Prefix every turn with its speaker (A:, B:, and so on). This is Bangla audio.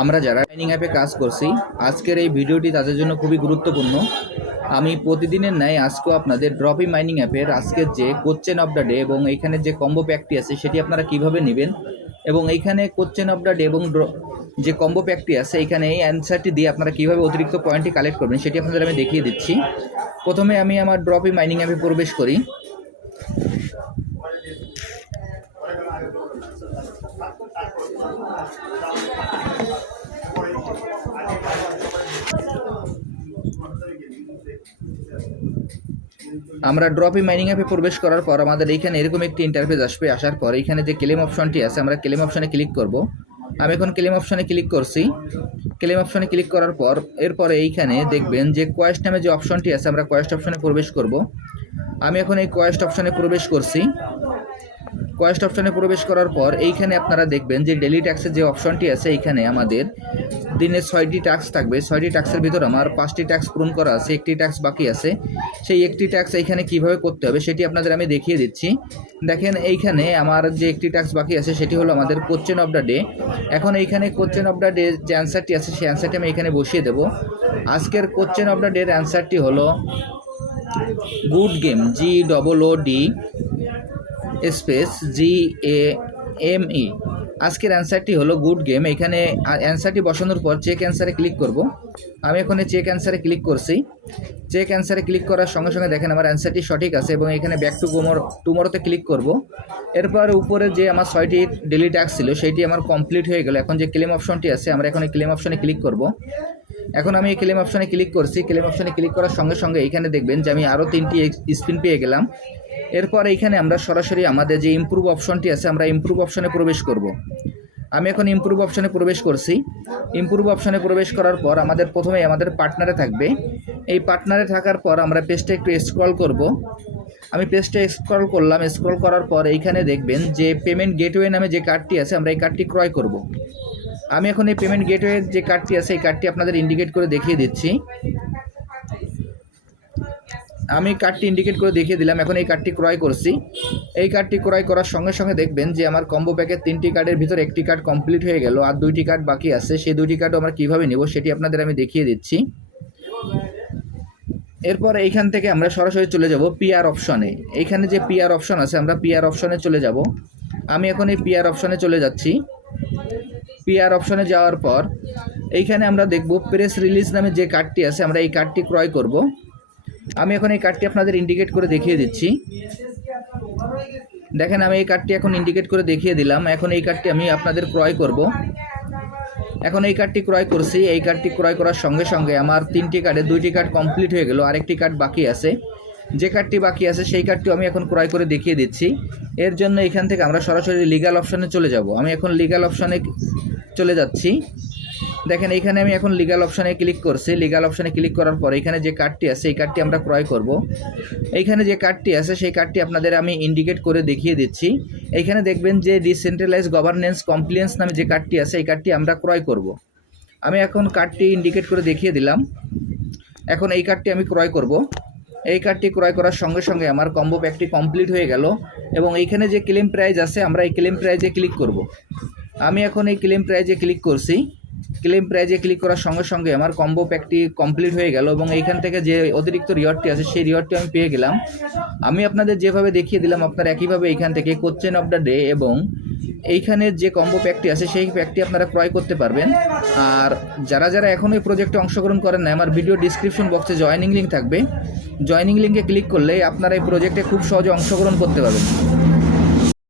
A: আমরা যারা ট্রেনিং অ্যাপে কাজ করছি, আজকের এই ভিডিওটি তাদের জন্য খুবই গুরুত্বপূর্ণ। আমি প্রতিদিনের ন্যায় আজকেও আপনাদের ড্রপি মাইনিং অ্যাপের আজকের যে কোশ্চেন অফ দ্য ডে এবং এইখানে যে কম্বো প্যাকটি আছে, সেটি আপনারা কীভাবে নেবেন? এবং এইখানে কোশ্চেন অফ দ্য ডে এবং যে কম্বো প্যাকটি আছে এইখানে এই অ্যান্সারটি দিয়ে আপনারা কীভাবে অতিরিক্ত পয়েন্টটি কালেক্ট করবেন, সেটি আপনাদের আমি দেখিয়ে দিচ্ছি। প্রথমে আমি আমার ড্রপি মাইনিং অ্যাপে প্রবেশ করি। আমরা ড্রপি মাইনিং অ্যাপে প্রবেশ করার পর আমাদের এইখানে এরকম একটি ইন্টারফেস আসবে, আসার পর এইখানে যে ক্লেম অপশনটি আছে, আমরা ক্লেম অপশনে ক্লিক করব। আমি এখন ক্লেম অপশনে ক্লিক করছি। ক্লেম অপশনে ক্লিক করার পর, এরপরে এইখানে দেখবেন যে কোয়েস্ট নামে যে অপশনটি আছে, আমরা কোয়েস্ট অপশনে প্রবেশ করব। আমি এখন এই কোয়েস্ট অপশনে প্রবেশ করছি। কোয়েস্ট অপশানে প্রবেশ করার পর এইখানে আপনারা দেখবেন যে ডেলি ট্যাক্সের যে অপশনটি আছে, এইখানে আমাদের দিনে ছয়টি ট্যাক্স থাকবে। ছয়টি ট্যাক্সের ভিতর আমার পাঁচটি ট্যাক্স পূরণ করা আছে, একটি ট্যাক্স বাকি আছে। সেই একটি ট্যাক্স এইখানে কীভাবে করতে হবে সেটি আপনাদের আমি দেখিয়ে দিচ্ছি। দেখেন এইখানে আমার যে একটি ট্যাক্স বাকি আছে, সেটি হলো আমাদের কোশ্চেন অফ দ্য ডে এখন এইখানে কোশ্চেন অফ দ্য ডে যে অ্যান্সারটি আছে, সেই অ্যান্সারটি আমি এখানে বসিয়ে দেবো। আজকের কোশ্চেন অফ দ্য ডের অ্যান্সারটি হলো good game G double O D space G A M E আজকের অ্যান্সারটি হলো গুড গেম এখানে অ্যান্সারটি বসানোর পর চেক অ্যান্সারে ক্লিক করব। আমি এখন চেক অ্যান্সারে ক্লিক করছি। চেক অ্যান্সারে ক্লিক করার সঙ্গে সঙ্গে দেখেন আমার অ্যান্সারটি সঠিক আছে এবং এখানে ব্যাক টু কুমোর টুমোরোতে ক্লিক করব। এরপর উপরে যে আমার ছয়টি ডেলি ট্যাক্স ছিল, সেইটি আমার কমপ্লিট হয়ে গেল। এখন যে ক্লেম অপশনটি আছে, আমরা এখন ক্লেম অপশনে ক্লিক করব। এখন আমি ক্লেম অপশনে ক্লিক করছি। ক্লেম অপশনে ক্লিক করার সঙ্গে সঙ্গে এখানে দেখবেন যে আমি আরও তিনটি স্পিন পেয়ে গেলাম। এরপর এইখানে আমরা সরাসরি আমাদের যে ইমপ্রুভ অপশনটি আছে, আমরা ইমপ্রুভ অপশনে প্রবেশ করব। আমি এখন ইমপ্রুভ অপশনে প্রবেশ করছি। ইমপ্রুভ অপশনে প্রবেশ করার পর আমাদের প্রথমে আমাদের পার্টনারে থাকবে। এই পার্টনারে থাকার পর আমরা পেজটা একটু স্ক্রল করব। আমি পেজটা স্ক্রল করলাম স্ক্রল করার পর এইখানে দেখবেন যে পেমেন্ট গেটওয়ে নামে যে কার্ডটি আছে, আমরা এই কার্ডটি ক্রয় করব। আমি এখন এই পেমেন্ট গেটওয়ে যে কার্ডটি আছে, এই কার্ডটি আপনাদের ইন্ডিকেট করে দেখিয়ে দিচ্ছি। আমি কার্ডটি ইন্ডিকেট করে দেখিয়ে দিলাম, এখন এই কার্ডটি ক্রয় করছি। এই কার্ডটি ক্রয় করার সঙ্গে সঙ্গে দেখবেন যে আমার কম্বো প্যাকের তিনটি কার্ডের ভিতর একটি কার্ড কমপ্লিট হয়ে গেল, আর দুইটি কার্ড বাকি আছে। সেই দুইটি কার্ডও আমরা কীভাবে নেব সেটি আপনাদের আমি দেখিয়ে দিচ্ছি। এরপর এইখান থেকে আমরা সরাসরি চলে যাব পিআর অপশনে এইখানে যে পিআর অপশন আছে, আমরা পিআর অপশনে চলে যাব। আমি এখন এই পিআর অপশনে চলে যাচ্ছি। পিআর অপশনে যাওয়ার পর, এইখানে আমরা দেখব প্রেস রিলিজ নামে যে কার্ডটি আছে, আমরা এই কার্ডটি ক্রয় করব। আমি এখন এই কার্ডটি আপনাদের ইন্ডিকেট করে দেখিয়ে দিচ্ছি। দেখেন, আমি এই কার্ডটি এখন ইন্ডিকেট করে দেখিয়ে দিলাম। এখন এই কার্ডটি আমি আপনাদের ক্রয় করব। এখন এই কার্ডটি ক্রয় করছি। এই কার্ডটি ক্রয় করার সঙ্গে সঙ্গে আমার তিনটি কার্ডে দুইটি কার্ড কমপ্লিট হয়ে গেল, আরেকটি কার্ড বাকি আছে। যে কার্ডটি বাকি আছে, সেই কার্ডটিও আমি এখন ক্রয় করে দেখিয়ে দিচ্ছি। এর জন্য এখান থেকে আমরা সরাসরি লিগাল অপশানে চলে যাব। আমি এখন লিগাল অপশানে চলে যাচ্ছি। দেখেন এইখানে আমি এখন লিগাল অপশানে ক্লিক করছি। লিগাল অপশানে ক্লিক করার পর এখানে যে কার্ডটি আছে, এই কার্ডটি আমরা ক্রয় করব। এইখানে যে কার্ডটি আছে, সেই কার্ডটি আপনাদের আমি ইন্ডিকেট করে দেখিয়ে দিচ্ছি। এইখানে দেখবেন যে ডিসেন্ট্রালাইজ গভর্নেন্স কমপ্লিয়েন্স নামে যে কার্ডটি আছে, এই কার্ডটি আমরা ক্রয় করব। আমি এখন কার্ডটি ইন্ডিকেট করে দেখিয়ে দিলাম। এখন এই কার্ডটি আমি ক্রয় করব। এই কার্ডটি ক্রয় করার সঙ্গে সঙ্গে আমার কম্বো প্যাকটি কমপ্লিট হয়ে গেল এবং এইখানে যে ক্লেম প্রাইজ আছে, আমরা এই ক্লেম প্রাইজে ক্লিক করব। আমি এখন এই ক্লেম প্রাইজে ক্লিক করছি। ক্লেম প্রাইজে ক্লিক করার সঙ্গে সঙ্গে আমার কম্বো প্যাকটি কমপ্লিট হয়ে গেল এবং এইখান থেকে যে অতিরিক্ত রিওয়ার্ডটি আছে সেই রিওয়ার্ডটি আমি পেয়ে গেলাম। আমি আপনাদের যেভাবে দেখিয়ে দিলাম, আপনারা একইভাবে এইখান থেকে কোশ্চেন অফ দ্য ডে এবং এইখানের যে কম্বো প্যাকটি আছে সেই প্যাকটি আপনারা ক্রয় করতে পারবেন। আর যারা যারা এখন এই প্রজেক্টে অংশগ্রহণ করেন না আমার ভিডিও ডিসক্রিপশন বক্সে জয়নিং লিঙ্ক থাকবে। জয়নিং লিঙ্কে ক্লিক করলে আপনারা এই প্রজেক্টে খুব সহজে অংশগ্রহণ করতে পারবেন।